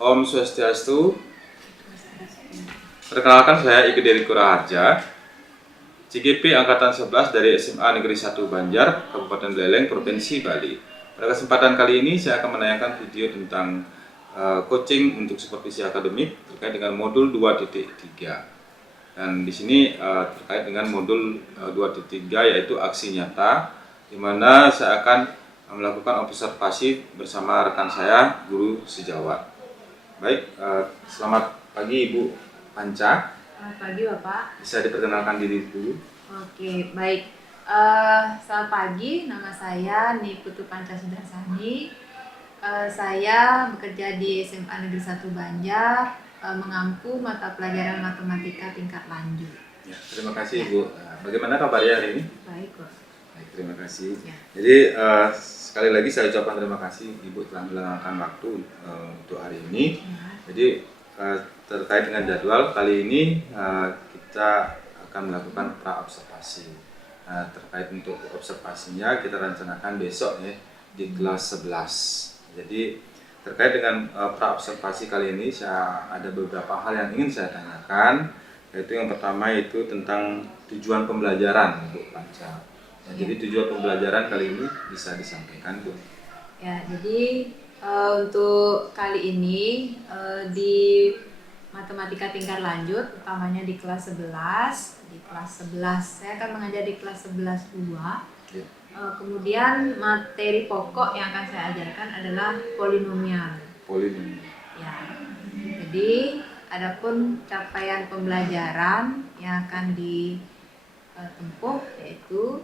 Om Swastiastu. Perkenalkan, saya Iki Deriko Raharja, CGP Angkatan 11 dari SMA Negeri 1 Banjar, Kabupaten Buleleng, Provinsi Bali. Pada kesempatan kali ini saya akan menayangkan video tentang coaching untuk supervisi akademik terkait dengan modul 2.3. Dan di sini terkait dengan modul 2.3 yaitu aksi nyata, di mana saya akan melakukan observasi bersama rekan saya, guru sejawat. Baik, selamat pagi Ibu Panca. Selamat pagi Bapak. Bisa diperkenalkan diri dulu? Oke, baik. Selamat pagi, nama saya Niputu Panca Sudarsani. Saya bekerja di SMA Negeri 1 Banjar, mengampu mata pelajaran matematika tingkat lanjut. Ya, terima kasih Ibu. Bagaimana kabarnya hari ini? Baik kok. Baik, terima kasih. Ya. Jadi sekali lagi saya ucapkan terima kasih Ibu telah meluangkan waktu untuk hari ini. Ya. Jadi terkait dengan jadwal kali ini kita akan melakukan pra-observasi. Terkait untuk observasinya kita rencanakan besok ya di kelas 11. Jadi terkait dengan pra-observasi kali ini saya ada beberapa hal yang ingin saya tanyakan, yaitu yang pertama itu tentang tujuan pembelajaran Bu Panca. Jadi tujuan pembelajaran kali ini bisa disampaikan Bu. Ya, jadi untuk kali ini di matematika tingkat lanjut, utamanya di kelas 11. Di kelas 11 saya akan mengajar di kelas 11 2. Ya. Kemudian materi pokok yang akan saya ajarkan adalah polinomial. Polinomial. Ya. Jadi adapun capaian pembelajaran yang akan ditempuh yaitu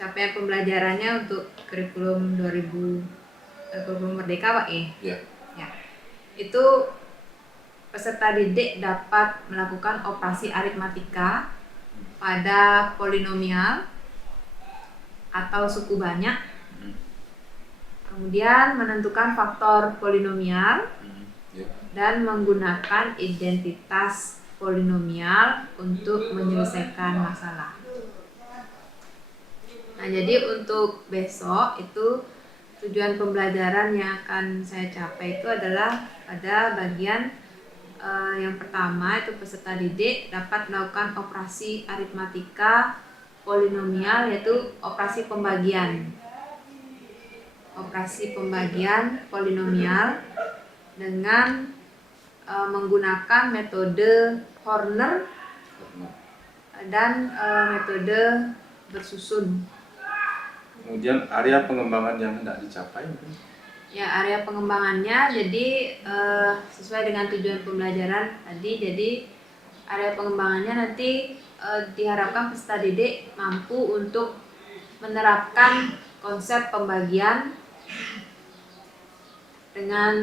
capaian pembelajarannya untuk kurikulum 2000 kurikulum Merdeka Pak Ya. Ya. Itu peserta didik dapat melakukan operasi aritmatika pada polinomial atau suku banyak, kemudian menentukan faktor polinomial dan menggunakan identitas polinomial untuk menyelesaikan masalah. Nah, jadi untuk besok itu tujuan pembelajaran yang akan saya capai itu adalah pada bagian yang pertama itu peserta didik dapat melakukan operasi aritmatika polinomial, yaitu operasi pembagian polinomial dengan menggunakan metode Horner dan metode bersusun. Kemudian area pengembangan yang hendak dicapai mungkin? Ya, area pengembangannya jadi sesuai dengan tujuan pembelajaran tadi. Jadi area pengembangannya nanti diharapkan peserta didik mampu untuk menerapkan konsep pembagian dengan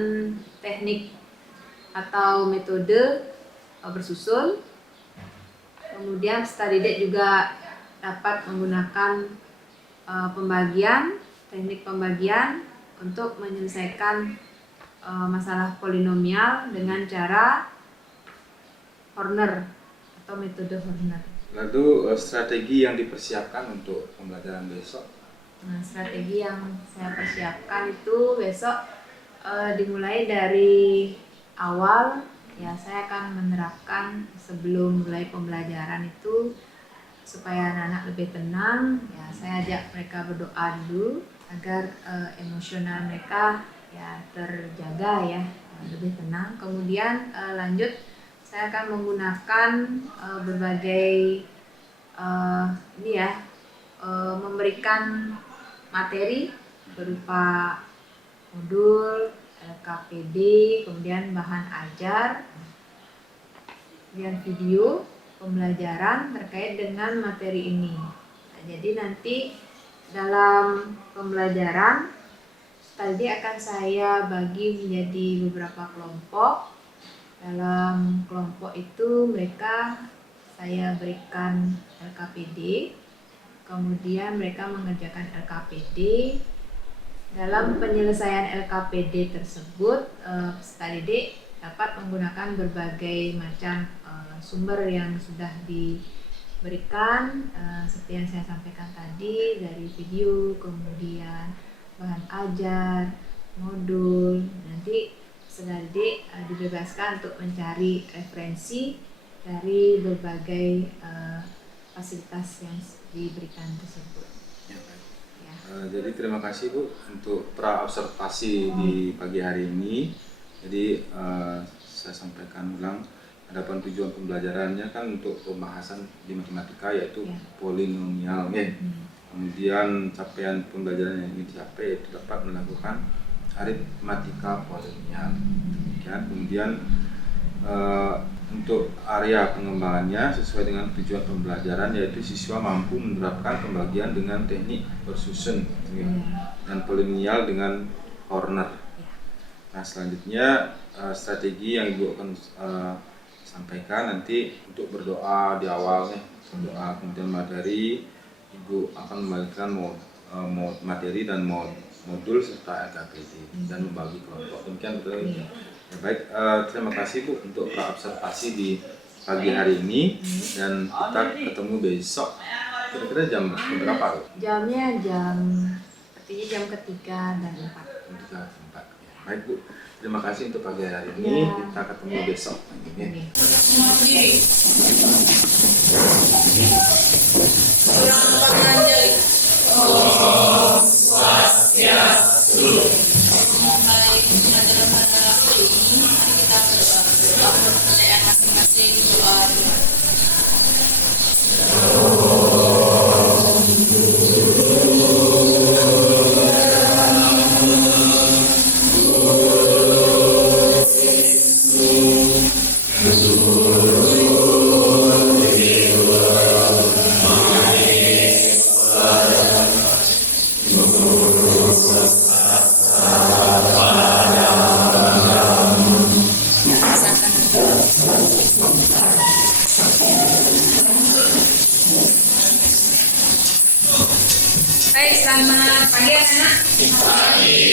teknik atau metode bersusun. Kemudian peserta didik juga dapat menggunakan teknik pembagian untuk menyelesaikan masalah polinomial dengan cara Horner atau metode Horner. Lalu strategi yang dipersiapkan untuk pembelajaran besok? Nah, strategi yang saya persiapkan itu besok dimulai dari awal. Ya, saya akan menerapkan sebelum mulai pembelajaran itu supaya anak-anak lebih tenang. Ya, saya ajak mereka berdoa dulu agar emosional mereka ya terjaga ya, lebih tenang. Kemudian lanjut saya akan menggunakan berbagai memberikan materi berupa modul, LKPD, kemudian bahan ajar, kemudian video pembelajaran terkait dengan materi ini. Nah, jadi nanti dalam pembelajaran tadi akan saya bagi menjadi beberapa kelompok. Dalam kelompok itu mereka saya berikan LKPD, kemudian mereka mengerjakan LKPD. Dalam penyelesaian LKPD tersebut peserta didik dapat menggunakan berbagai macam sumber yang sudah diberikan, seperti yang saya sampaikan tadi, dari video, kemudian bahan ajar, modul, peserta didik dibebaskan untuk mencari referensi dari berbagai fasilitas yang diberikan tersebut. Ya, baik. Ya. Jadi terima kasih Bu untuk pra observasi di pagi hari ini. Jadi saya sampaikan ulang, adapun tujuan pembelajarannya kan untuk pembahasan di matematika yaitu polinomial, ya. Kemudian capaian pembelajaran yang ingin dicapai yaitu dapat melakukan aritmatika polinomial. Ya, kemudian untuk area pengembangannya sesuai dengan tujuan pembelajaran yaitu siswa mampu menerapkan pembagian dengan teknik bersusun dan polinomial dengan corner. Nah, selanjutnya strategi yang Ibu akan sampaikan nanti untuk berdoa di awalnya, berdoa, kemudian materi Ibu akan membagikan materi dan modul serta LKPD dan membagi kelompok. Demikian betul. Ya, baik, terima kasih Bu untuk observasi di pagi hari ini dan kita ketemu besok. Kira-kira jam berapa Bu? Jamnya artinya jam ketiga dan 4. Jam 4. Baik Bu, terima kasih untuk pagi hari ini. Kita ketemu besok. Om Swastiastu. Mulai pelajaran pada hari ini, mari kita berdoa menurut percayaan masing-masing. Doa. Baik, selamat pagi anak-anak. Pagi.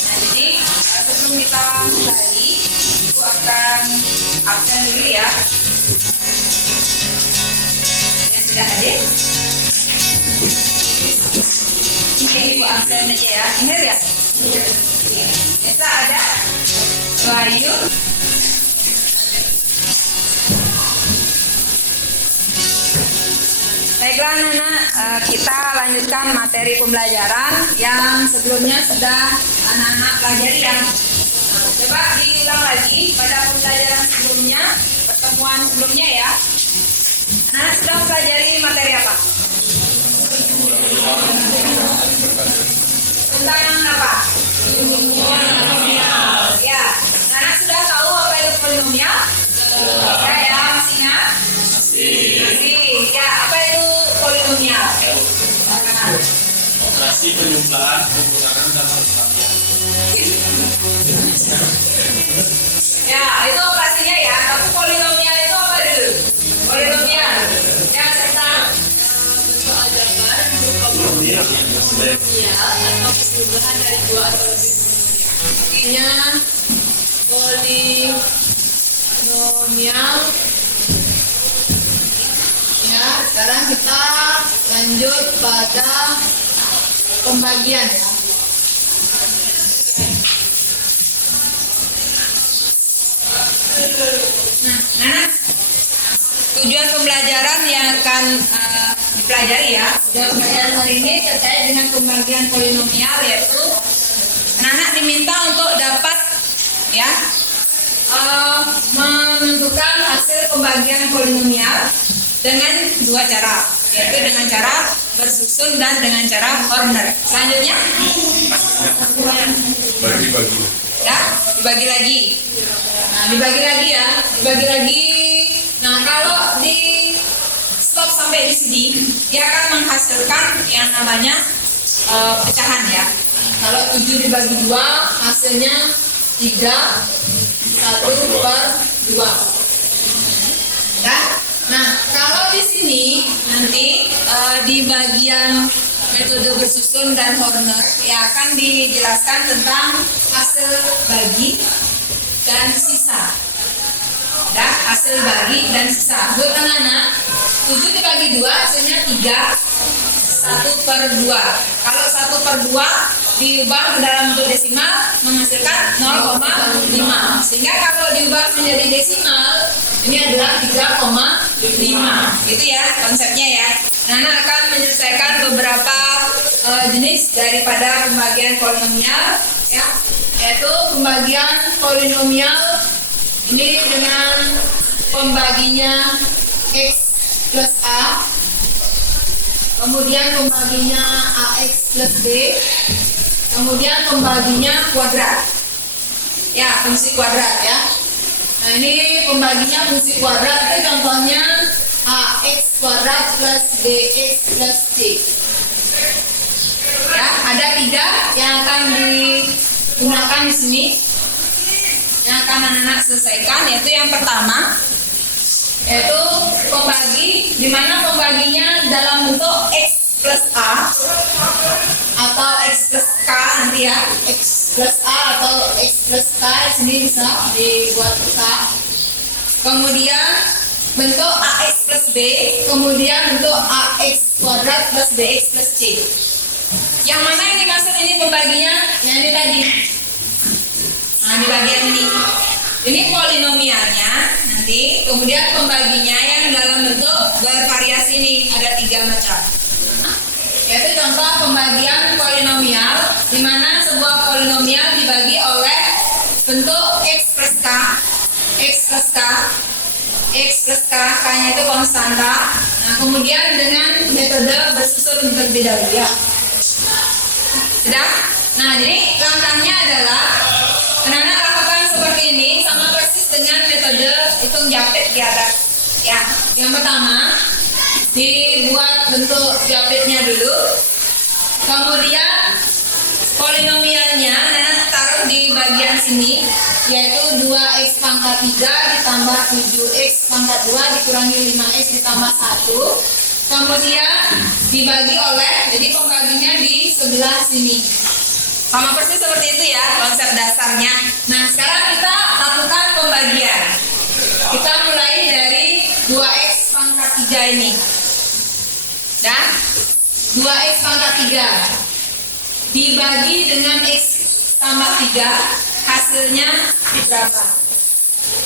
Nah, jadi sebelum kita mulai, Ibu akan absen dulu ya. Yang sudah hadir. Oke, Ibu absen aja ya. Ingat ya? Esa ada. Bayu. Baiklah anak-anak, kita lanjutkan materi pembelajaran yang sebelumnya sudah anak-anak pelajari ya. Coba diulang lagi pada pembelajaran sebelumnya, pertemuan sebelumnya ya. Anak-anak sudah mempelajari materi apa? Tentang apa? Ya, anak-anak sudah tahu apa itu polinomial? Ya, masih ingat? Masih. Ya, apa itu polinomial? Operasi penjumlahan, pengurangan, dan perkalian. Ya, itu operasinya ya. Tapi polinomial itu apa dulu? Polinomial. Ya, serta bentuk aljabar berupa polinomial atau keseluruhan dari dua atau lebih polinomial. Artinya polinomial. Ya, sekarang kita lanjut pada pembagian ya. Nah, anak, tujuan pembelajaran yang akan dipelajari ya. Tujuan pembelajaran hari ini terkait dengan pembagian polinomial, yaitu anak-anak diminta untuk dapat ya menentukan hasil pembagian polinomial dengan dua cara, yaitu dengan cara bersusun dan dengan cara corner. Selanjutnya Bagi-bagi. ya, dibagi lagi. Nah, dibagi lagi ya, dibagi lagi. Nah, kalau di stop sampai di sini, dia akan menghasilkan yang namanya pecahan ya. Kalau 7 dibagi 2, hasilnya 3, 1/2. Ya. Nah, kalau di sini nanti di bagian metode bersusun dan corner ya akan dijelaskan tentang hasil bagi dan sisa. Ya, hasil bagi dan sisa. Buat anak-anak, 7 dibagi 2 hasilnya 3, 1/2. Kalau 1/2 diubah ke dalam bentuk desimal menghasilkan 0,5. Sehingga kalau diubah menjadi desimal, ini adalah 3,5. Gitu ya konsepnya ya. Nana akan menyelesaikan beberapa jenis daripada pembagian polinomial ya, yaitu pembagian polinomial ini dengan pembaginya x plus a, kemudian pembaginya ax plus b, kemudian pembaginya kuadrat ya, fungsi kuadrat ya. Nah ini pembaginya fungsi kuadrat itu contohnya ax kuadrat plus bx plus c ya. Ada 3 yang akan digunakan di sini yang akan anak-anak selesaikan, yaitu yang pertama yaitu pembagi, di mana pembaginya dalam bentuk x plus a atau x plus k nanti ya, x plus a atau x plus k di sini bisa dibuat k, kemudian bentuk ax plus b, kemudian bentuk ax kuadrat plus bx plus c. Yang mana yang dimaksud ini pembaginya? Yang ini tadi. Nah di bagian ini polinomialnya nanti, kemudian pembaginya yang dalam bentuk bervariasi ini ada 3 macam. Yaitu contoh pembagian polinomial, di mana sebuah polinomial dibagi oleh bentuk x plus k, x plus k, x plus k, k-nya itu konstanta. Nah kemudian dengan metode bersusun terlebih dahulu ya. Sudah? Nah jadi langkahnya adalah anak-anak lakukan seperti ini sama persis dengan metode hitung japit di atas ya. Yang pertama dibuat bentuk japitnya dulu, kemudian polinomialnya anak-anak taruh di bagian sini, yaitu 2x pangkat 3 ditambah 7x pangkat 2 dikurangi 5x ditambah 1, kemudian dibagi oleh, jadi pembaginya di sebelah sini. Sama persis seperti itu ya konsep dasarnya. Nah sekarang kita lakukan pembagian. Kita mulai dari 2x pangkat 3 ini. Dan 2x pangkat 3 dibagi dengan x tambah 3, hasilnya berapa?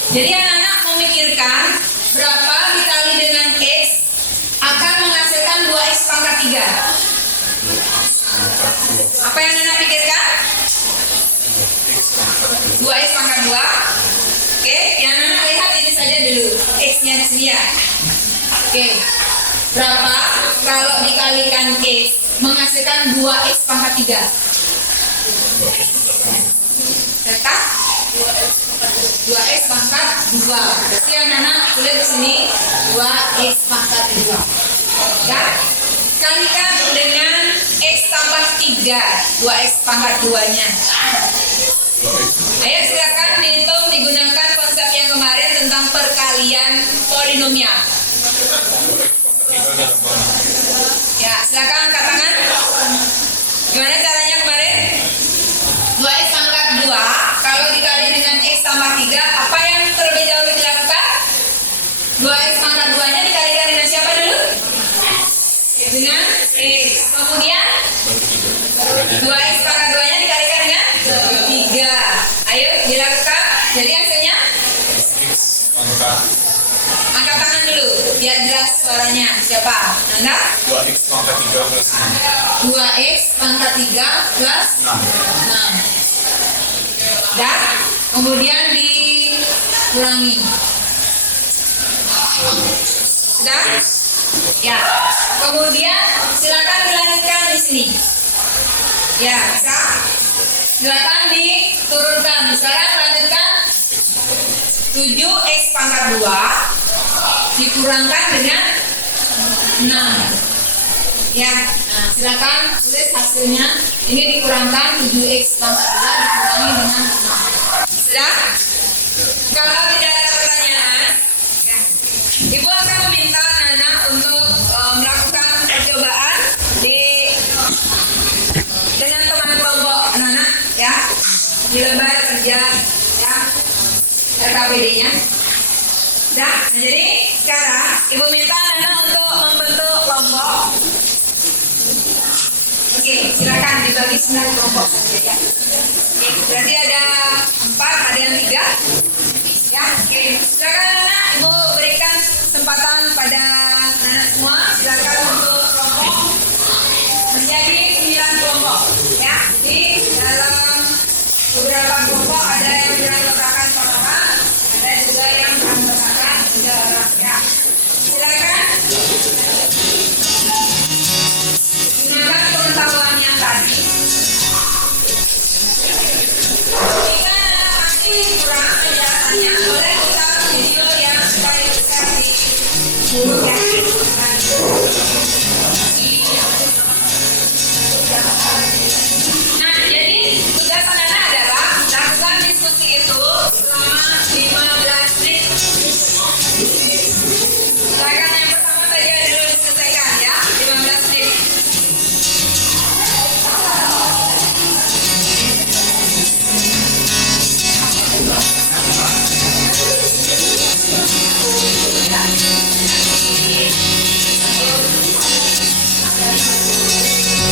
Jadi anak-anak memikirkan berapa dikali dengan x akan menghasilkan 2x pangkat 3. Apa yang anak pikirkan? 2x pangkat 2. Oke, yang anak lihat ini saja dulu, x-nya di sini ya. Oke, berapa kalau dikalikan x menghasilkan 2x pangkat 3? Tetap 2x pangkat 2. Berarti anak-anak tulis di sini 2x pangkat 2. Ya, kalikan dengan x tambah 3, 2x pangkat 2-nya. Ayo silakan dihitung digunakan konsep yang kemarin tentang perkalian polinomial. Ya, silakan angkat tangan. Gimana caranya kemarin? 2x pangkat 2 kalau dikali dengan x tambah 3, apa yang terlebih dahulu dilakukan? 2x pangkat 2-nya dikalikan dengan siapa dulu? Dengan x. Kemudian 2x pangkat 2-nya dikalikan dengan 3. Ayo dilakukan. Jadi hasilnya angkat tangan dulu biar jelas suaranya. Siapa? Nanda? 2x pangkat 3 plus 6. 2x pangkat 3 plus 6. Dan kemudian dikurangi. Sudah? Ya. Kemudian silakan dilanjutkan di sini. Ya, bisa. Silakan diturunkan. Sekarang lanjutkan 7x pangkat 2 dikurangkan dengan 6. Ya, nah silakan tulis hasilnya. Ini dikurangkan 7x pangkat 2 dikurangi dengan 6. Sudah? Kalau tidak ada pertanyaan, ya, Ibu akan meminta Nana untuk melakukan percobaan dengan teman kelompok anak-anak ya, di lembar kerja ya RKPD-nya. Nah, jadi sekarang Ibu minta Nana untuk membentuk kelompok. Oke, silakan dibagi 9 kelompok saja ya. Oke, berarti ada pertanyaannya, boleh kita video yang paling besar di Nah, jadi tugas anak-anak adalah lakukan diskusi itu selama 15 menit. Silakan yang pertama saja dulu diselesaikan ya, 15 menit.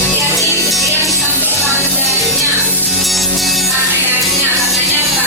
Hati-hati dia disampaikan darinya. Katanya apa?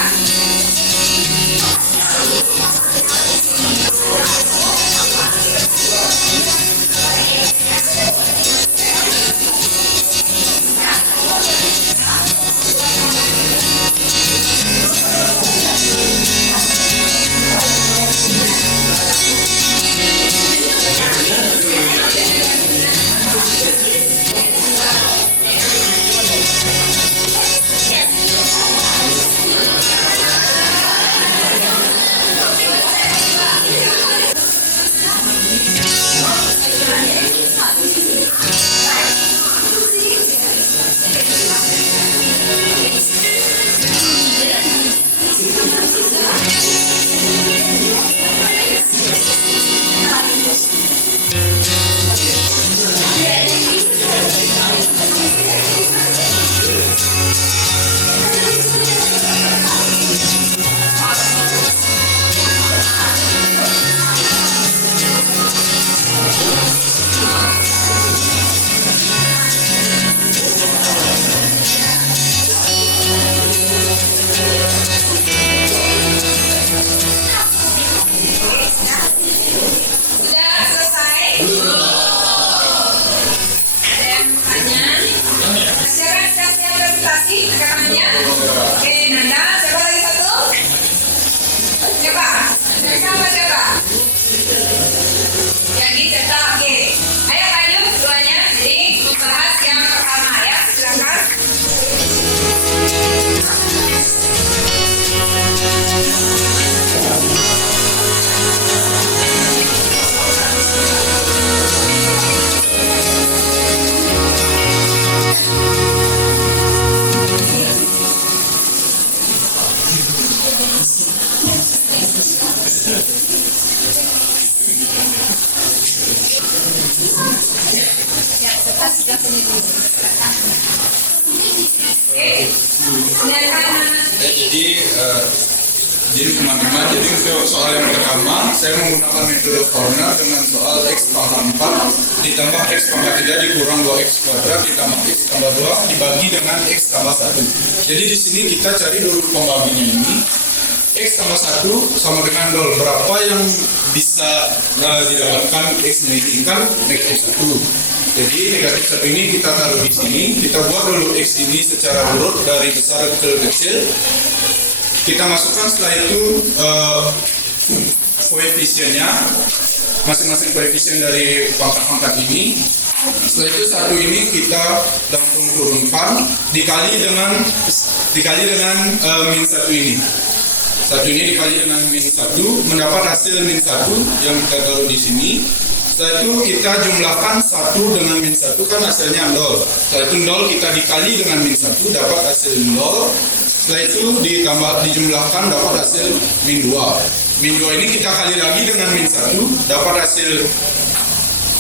Sudah selesai? Ada yang bertanya? Siapa siap presentasi? Angkat tangannya. Oke, Nanda. Siapa lagi satu? Siapa? Siapa? Yang dicetak. Oke. Ayo lanjut keduanya. Jadi membahas yang pertama ya. Silakan. Ya, serta sudah punya dulu. Oke. Silakan. Jadi teman-teman, jadi untuk soal yang pertama saya menggunakan metode Horner dengan soal x pangkat 4 ditambah x pangkat 3 dikurang 2x kuadrat ditambah x tambah 2 dibagi dengan x tambah 1. Jadi di sini kita cari dulu pembaginya ini. X tambah 1 sama dengan 0. Berapa yang bisa didapatkan x-nya ini kan negatif 1. Jadi negatif 1 ini kita taruh di sini. Kita buat dulu x ini secara urut dari besar ke kecil. Kita masukkan setelah itu koefisiennya, masing-masing koefisien dari pangkat-pangkat ini. Setelah itu satu ini kita langsung turunkan dikali dengan min 1 ini. Satu ini dikali dengan min 1 mendapat hasil min 1 yang kita taruh di sini. Setelah itu kita jumlahkan 1 dengan min 1 kan hasilnya 0. Setelah itu 0 kita dikali dengan min 1 dapat hasil 0. Setelah itu dijumlahkan dapat hasil min 2. Min 2 ini kita kali lagi dengan min 1 dapat hasil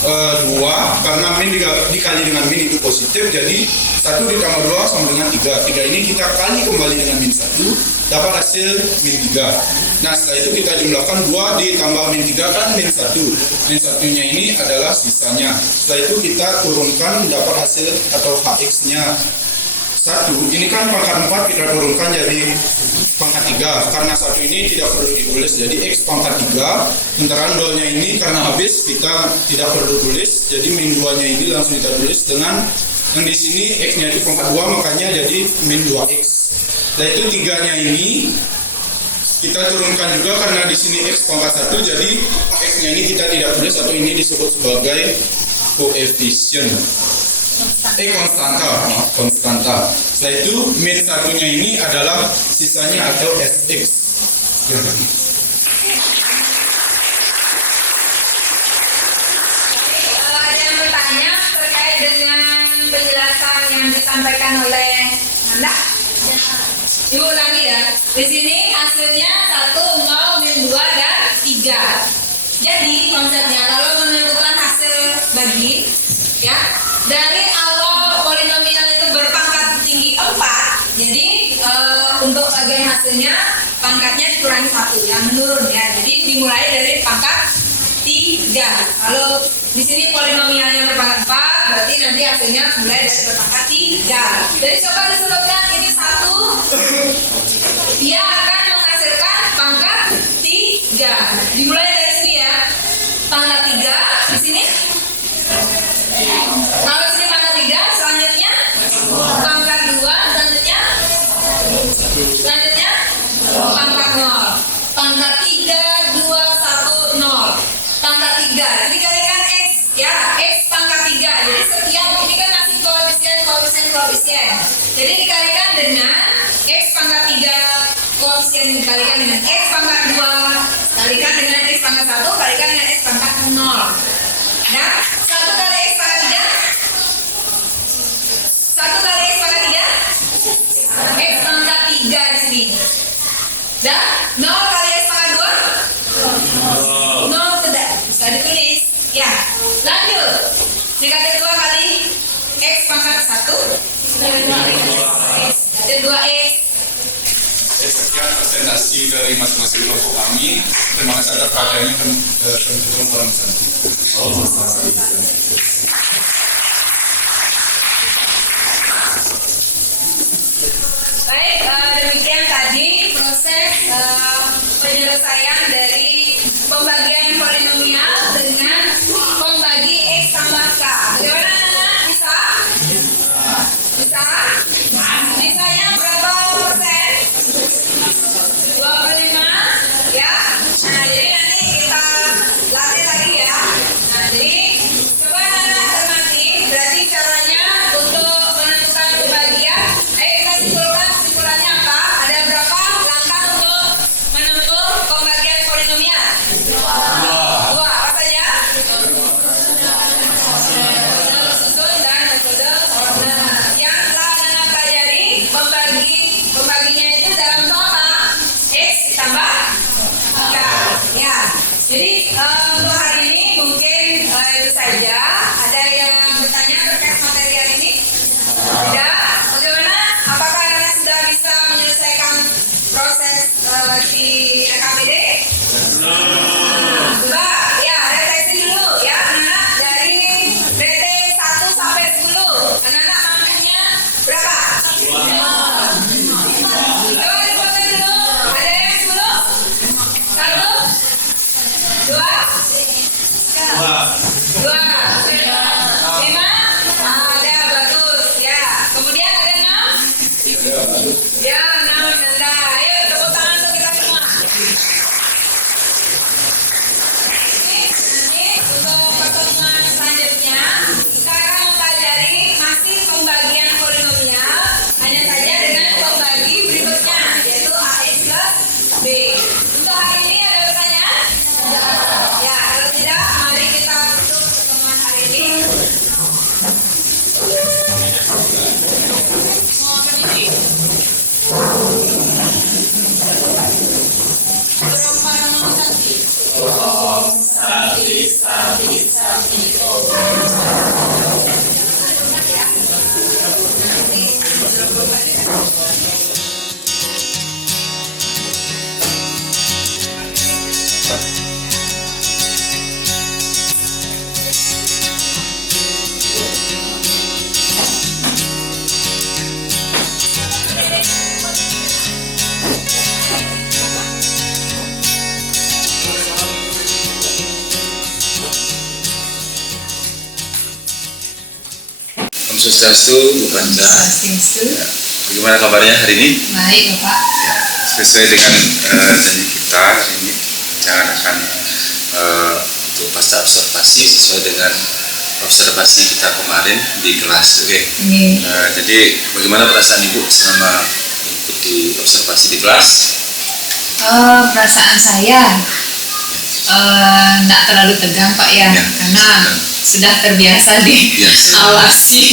2 karena min dikali dengan min itu positif, jadi 1 ditambah 2 sama dengan 3. 3 ini kita kali kembali dengan min 1 dapat hasil min 3. Nah setelah itu kita jumlahkan 2 ditambah min 3 kan min 1. Min 1 nya ini adalah sisanya. Setelah itu kita turunkan dapat hasil atau hx nya 1. Ini kan pangkat 4 kita turunkan jadi pangkat 3. Karena 1 ini tidak perlu ditulis jadi x pangkat 3. Sementara 0 nya ini karena habis kita tidak perlu tulis, jadi min 2 nya ini langsung kita tulis dengan yang di sini x nya itu pangkat 2 makanya jadi min 2x. Setelah itu 3 nya ini kita turunkan juga karena di sini x pangkat 1 jadi x nya ini kita tidak tulis atau ini disebut sebagai koefisien. Konstanta. Setelah itu min 1 nya ini adalah sisanya atau Sx. Ada yang bertanya terkait dengan penjelasan yang disampaikan oleh Nanda? Ibu ulangi ya. Di sini hasilnya 1, 0, min 2 dan 3. Jadi konsepnya kalau menentukan hasil bagi ya, dari awal polinomial itu berpangkat tinggi 4. Jadi untuk bagian hasilnya pangkatnya dikurangi 1 ya, menurun ya. Jadi dimulai dari pangkat 3. Kalau di sini polinomialnya berpangkat 4, berarti nanti hasilnya mulai dari berpangkat 3. Jadi coba diselutkan ini 1, dia akan menghasilkan pangkat 3. Dimulai dari sini ya, pangkat 3 di sini. Kalau di sini pangkat 3, selanjutnya pangkat 2, selanjutnya pangkat 0. Pangkat 3, 2, 1, 0. Pangkat 3. Jadi kalikan X ya, X pangkat 3. Jadi setiap ini kan masih koefisien. Jadi dikalikan dengan X pangkat 3, koefisien dikalikan dengan X pangkat 2, kalikan dengan X pangkat 1, kalikan dengan X pangkat 0. Ya, 1 kali X pangkat 3. 1 kali X pangkat 3. X pangkat 3 di sini. Dan 0 kali X pangkat 2. 0 tidak bisa ditulis. Ya, lanjut. Dikali 2 kali X pangkat 1. Jadi 2X. Sekian presentasi dari masing-masing kelompok kami. Terima kasih atas perhatiannya. Tentu kurang santai. Baik, demikian tadi proses penyelesaian dari pembagian polinomial dengan pembagi X tambah K. Bagaimana anak-anak? Bisa? Bisanya berapa persen? 25 ya. Nah, jadi nanti kita latih lagi ya. Nah, jadi coba anak-anak cermati, berarti caranya untuk menentukan pembagian. Ayo kita simpulkan kesimpulannya apa? Ada berapa langkah untuk menempuh pembagian polinomial? 2. Apa saja? Susun dan metode Horner. Yang telah anak pelajari pembaginya itu dalam bentuk apa? X ditambah 3. Ya. Jadi untuk hari ini mungkin itu saja. Ada yang bertanya terkait materi hari ini? Tidak. Bagaimana? Apakah anda sudah bisa menyelesaikan proses di RKPD? Coba ya, refleksi dulu ya anak-anak dari BT 1 sampai 10. Anak-anak mampunya berapa? Coba disebutkan dulu. Ada yang 10? 1? 2? 2? 5? Ada, bagus ya. Kemudian ada 6? Ya, 6 Nanda. Ayo tepuk tangan untuk kita semua. Nanti untuk pertemuan selanjutnya kita akan mempelajari masih pembagian polinomial, hanya saja dengan pembagi berikutnya, yaitu AX plus B. Untuk hari ini ada pertanyaan? Ya, kalau tidak, mari kita tutup pertemuan hari ini. Berapa nama Om Swastiastu, Bu Panja. Ya. Bagaimana kabarnya hari ini? Baik, Bapak. Ya, sesuai dengan janji kita hari ini yang akan untuk pasca observasi sesuai dengan observasi kita kemarin di kelas. Oke. Jadi bagaimana perasaan Ibu selama mengikuti observasi di kelas? Perasaan saya nggak terlalu tegang Pak ya, Ya, karena sudah terbiasa diawasi.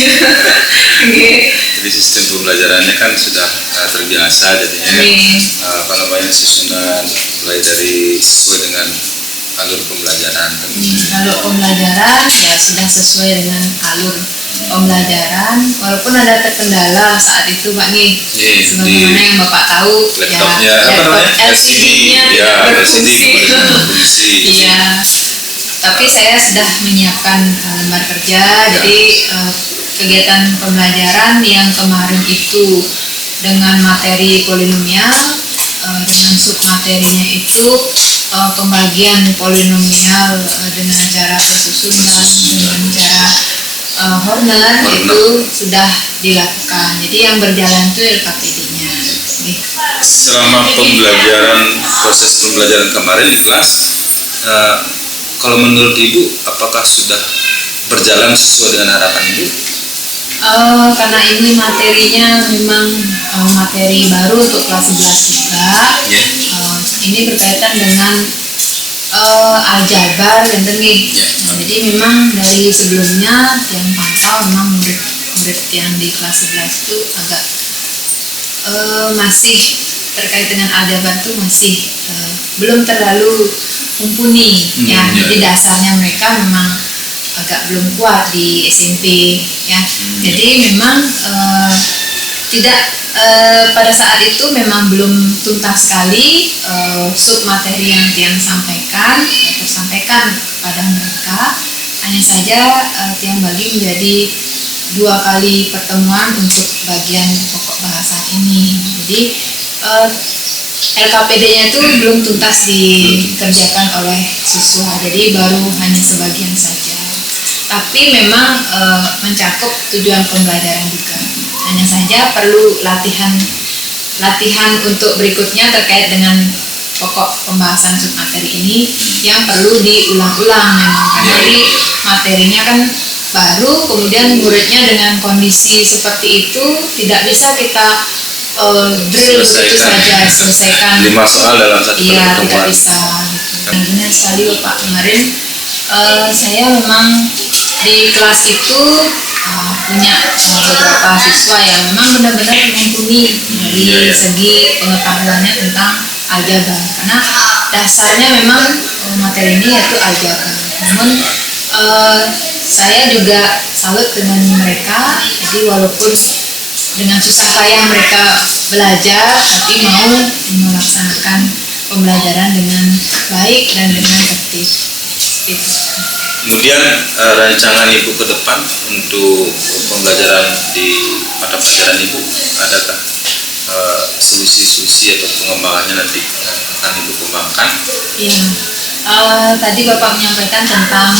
Jadi sistem pembelajarannya kan sudah terbiasa jadinya susunan mulai dari sesuai dengan alur pembelajaran. Kalau pembelajaran ya sudah sesuai dengan alur pembelajaran, walaupun ada terkendala saat itu Pak nih, sebagaimana yang Bapak tahu laptopnya laptop LCD-nya tidak berfungsi. Iya, tapi saya sudah menyiapkan lembar kerja. Jadi kegiatan pembelajaran yang kemarin itu dengan materi polinomial, dengan submaterinya itu pembagian polinomial dengan cara tersusun dan dengan cara Horner itu sudah dilakukan. Jadi yang berjalan itu LKPD-nya. Selama proses pembelajaran kemarin di kelas, kalau menurut Ibu, apakah sudah berjalan sesuai dengan harapan Ibu? Karena ini materinya memang materi baru untuk kelas 11 juga. Ini berkaitan dengan aljabar dan nih. Jadi memang dari sebelumnya yang pantau memang murid yang di kelas 11 itu agak masih terkait dengan aljabar itu masih belum terlalu mumpuni ya. Jadi dasarnya mereka memang agak belum kuat di SMP ya. Jadi memang tidak pada saat itu memang belum tuntas sekali submateri yang Tiang sampaikan tersampaikan kepada mereka. Hanya saja Tiang bagi menjadi 2 kali pertemuan untuk bagian pokok bahasa ini. Jadi LKPD-nya itu belum tuntas dikerjakan oleh siswa, jadi baru hanya sebagian saja. Tapi memang mencakup tujuan pembelajaran juga. Hanya saja perlu latihan untuk berikutnya terkait dengan pokok pembahasan submateri ini yang perlu diulang-ulang memang, karena ini materinya kan baru, kemudian muridnya dengan kondisi seperti itu tidak bisa kita drill begitu saja selesaikan 5 soal dalam satu pertemuan. Tidak bisa gitu. Benar sekali Bapak, kemarin saya memang di kelas itu punya beberapa siswa yang memang benar-benar mumpuni dari segi pengetahuannya tentang aljabar, karena dasarnya memang materi ini yaitu aljabar. Namun saya juga salut dengan mereka, jadi walaupun dengan susah payah mereka belajar, tapi mau melaksanakan pembelajaran dengan baik dan dengan tertib. Kemudian rancangan Ibu ke depan untuk pembelajaran di mata pelajaran Ibu, adakah solusi-solusi atau pengembangannya nanti yang akan Ibu kembangkan? Iya, tadi Bapak menyampaikan tentang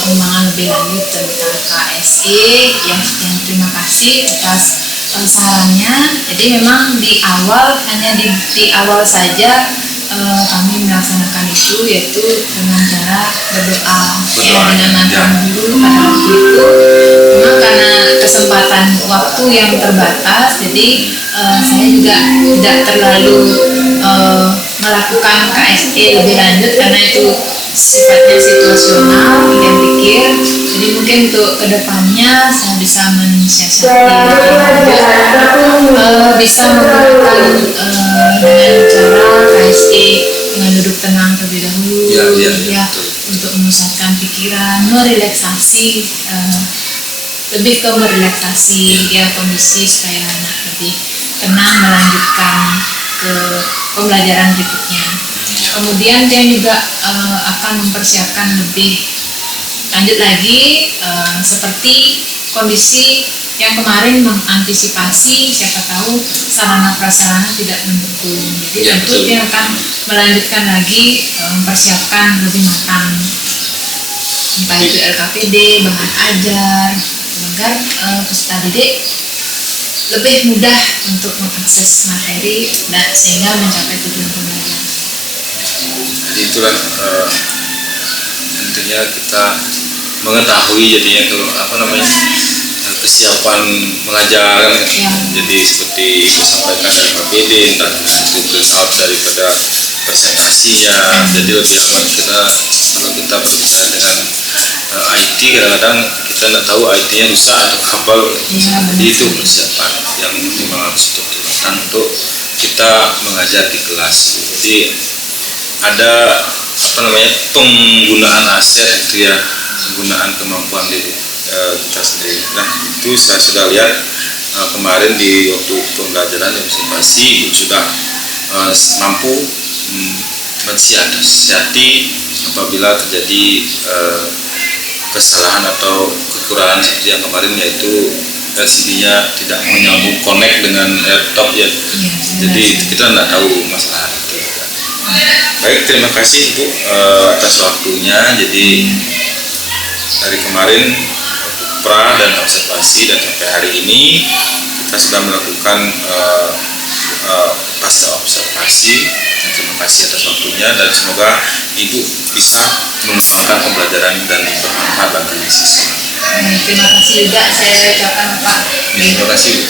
pengembangan lebih lanjut tentang KSE, yang terima kasih atas sarannya. Jadi memang di awal hanya di awal saja kami melaksanakan itu, yaitu dengan cara berdoa dengan mantra dulu pada waktu itu. Memang karena kesempatan waktu yang terbatas, jadi saya juga tidak terlalu melakukan KSE lebih lanjut karena itu sifatnya situasional, yang pikir. Jadi mungkin untuk kedepannya saya bisa mensiasati bisa menggunakan dengan cara KSE dengan duduk tenang terlebih dahulu untuk memusatkan pikiran, merelaksasi, lebih ke merelaksasi kondisi supaya anak lebih tenang melanjutkan ke pembelajaran berikutnya. Kemudian dia juga akan mempersiapkan lebih lanjut lagi seperti kondisi yang kemarin mengantisipasi siapa tahu sarana prasarana tidak mendukung. Jadi tentu dia akan melanjutkan lagi mempersiapkan lebih matang, entah itu LKPD, bahan ajar, agar peserta didik lebih mudah untuk mengakses materi dan sehingga mencapai tujuan pembelajaran. Jadi itulah intinya kita mengetahui jadinya kalau kesiapan mengajar kan. Jadi seperti disampaikan dari KPD, entah itu print out daripada presentasinya. Jadi lebih aman kita kalau kita berbicara dengan IT, kadang-kadang kita nggak tahu IT-nya rusak atau kabel. Jadi itu persiapan yang memang harus dilakukan untuk kita mengajar di kelas. Jadi ada penggunaan aset gitu ya, penggunaan kemampuan diri kita sendiri. Nah itu saya sudah lihat kemarin di waktu pembelajaran observasi sudah mampu mensiasati apabila terjadi kesalahan atau kekurangan seperti yang kemarin, yaitu LCD-nya tidak menyambung connect dengan laptop ya. Jadi kita tidak tahu masalah itu. Baik, terima kasih Bu atas waktunya. Jadi dari kemarin pra dan observasi dan sampai hari ini kita sudah melakukan pasca observasi. Terima kasih atas waktunya dan semoga Ibu bisa mengembangkan pembelajaran dan bermanfaat bagi siswa. Terima kasih juga saya ucapkan Pak. Terima kasih.